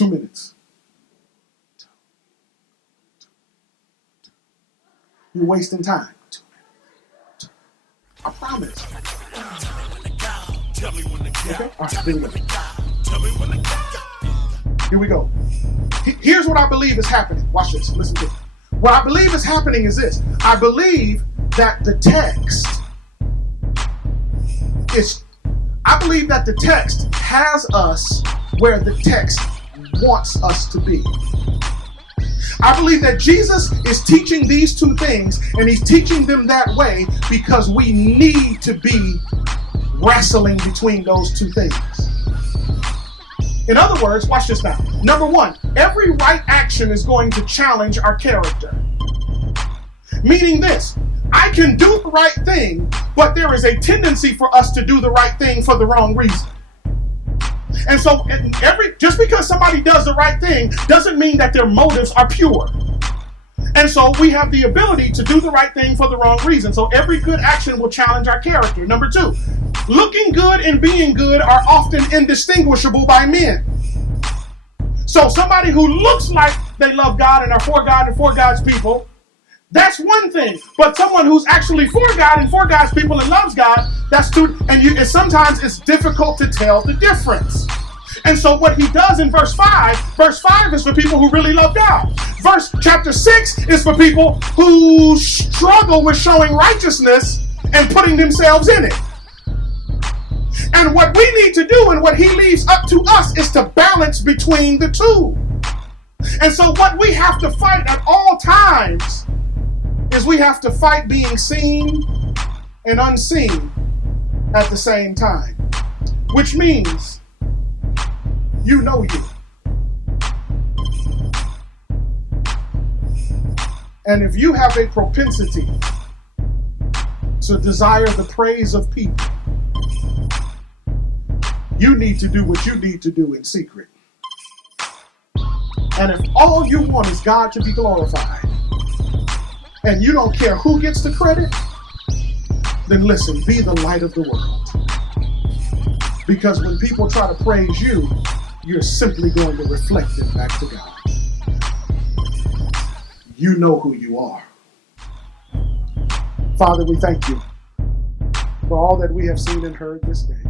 2 minutes. You're wasting time. 2 minutes. I promise. Okay? All right, here we go. Here we go. Here's what I believe is happening. Watch this. Listen to it. What I believe is happening is this. I believe that the text has us where the text wants us to be. I believe that Jesus is teaching these two things, and he's teaching them that way because we need to be wrestling between those two things. In other words, watch this now. Number one, every right action is going to challenge our character. Meaning this, I can do the right thing, but there is a tendency for us to do the right thing for the wrong reason. And so just because somebody does the right thing doesn't mean that their motives are pure. And so we have the ability to do the right thing for the wrong reason. So every good action will challenge our character. Number two, looking good and being good are often indistinguishable by men. So somebody who looks like they love God and are for God and for God's people, that's one thing. But someone who's actually for God and for God's people and loves God, that's two. And sometimes it's difficult to tell the difference. And so what he does in verse 5 is for people who really love God. Chapter 6 is for people who struggle with showing righteousness and putting themselves in it. And what we need to do and what he leaves up to us is to balance between the two. And so what we have to fight at all times is we have to fight being seen and unseen at the same time. Which means you know you. And if you have a propensity to desire the praise of people, you need to do what you need to do in secret. And if all you want is God to be glorified, and you don't care who gets the credit, then listen, be the light of the world. Because when people try to praise you, you're simply going to reflect it back to God. You know who you are. Father, we thank you for all that we have seen and heard this day.